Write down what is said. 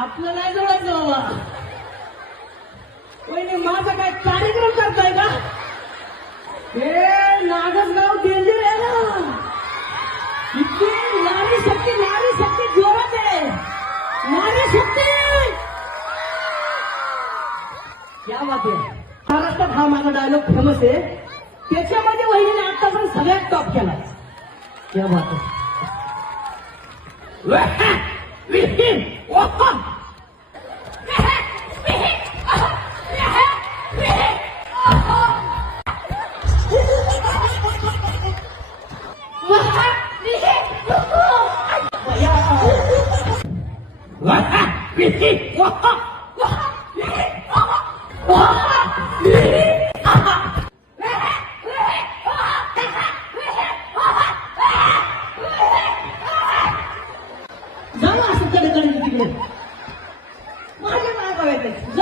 आपलं नाही जोडायचं बाबा. वहिनी माझा काय कार्यक्रम करताय का? हे नागसगाव डेंजर आहे ना. इतकी नारी शक्ती जोरात आहे. नारी शक्ती क्या बात आहे. महाराष्ट्रात हा माझा डायलॉग फेमस आहे. त्याच्यामध्ये वहिनीने आतापर्यंत सगळ्यात टॉप केला. क्या बात आहे. झालं असं कडे तिकडे माझ्या काय बघायचं.